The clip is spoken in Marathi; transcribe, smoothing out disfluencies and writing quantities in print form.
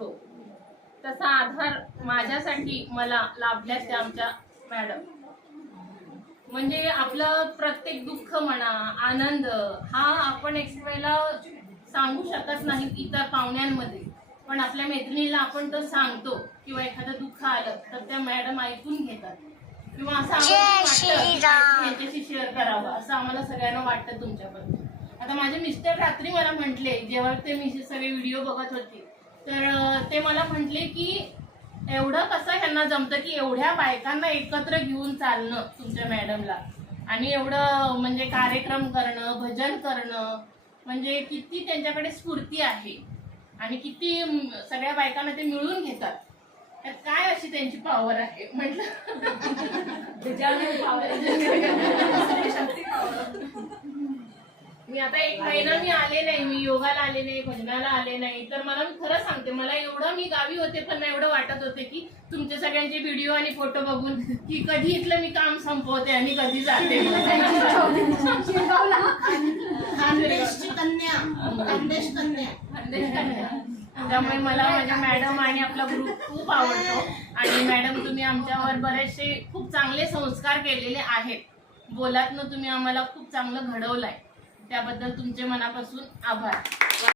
मिळतो तसा आधार माझ्यासाठी मला लाभल्यात त्या आमच्या मॅडम. म्हणजे आपलं प्रत्येक दुःख म्हणा, आनंद हा आपण एक्सप्रेसला सांगू शकत नाही इतर पाहुण्यांमध्ये, पण आपल्या मैत्रिणीला आपण तर सांगतो किंवा एखादं दुःख आलं तर त्या मॅडम ऐकून घेतात किंवा असं आम्हाला यांच्याशी शेअर करावं असं आम्हाला सगळ्यांना वाटतं तुमच्याबद्दल. आता माझे मिस्टर रात्री मला म्हटले, जेव्हा ते मी सगळे व्हिडिओ बघत होते तर ते मला म्हटले की एवढं कसं ह्यांना जमतं की एवढ्या बायकांना एकत्र घेऊन चालणं तुमच्या मॅडमला, आणि एवढं म्हणजे कार्यक्रम करणं, भजन करणं, म्हणजे किती त्यांच्याकडे स्फूर्ती आहे आणि किती सगळ्या बायकांना ते मिळून घेतात. त्यात काय अशी त्यांची पॉवर आहे म्हटलं. मी आता एक महिना मी आले नाही, मी योगाला आले नाही, भजनाला आले नाही, तर मला मी खरं सांगते मला एवढं मी गावी होते पण एवढं वाटत होते की तुमचे सगळ्यांचे व्हिडिओ आणि फोटो बघून की कधी इथलं मी काम संपवते आणि कधी जाते. त्यामुळे मला माझ्या मॅडम आणि आपला ग्रुप खूप आवडतो. आणि मॅडम तुम्ही आमच्यावर बरेचसे खूप चांगले संस्कार केलेले आहेत, बोलातनं तुम्ही आम्हाला खूप चांगलं घडवलंय, त्याबद्दल तुमचे मनापासून आभार.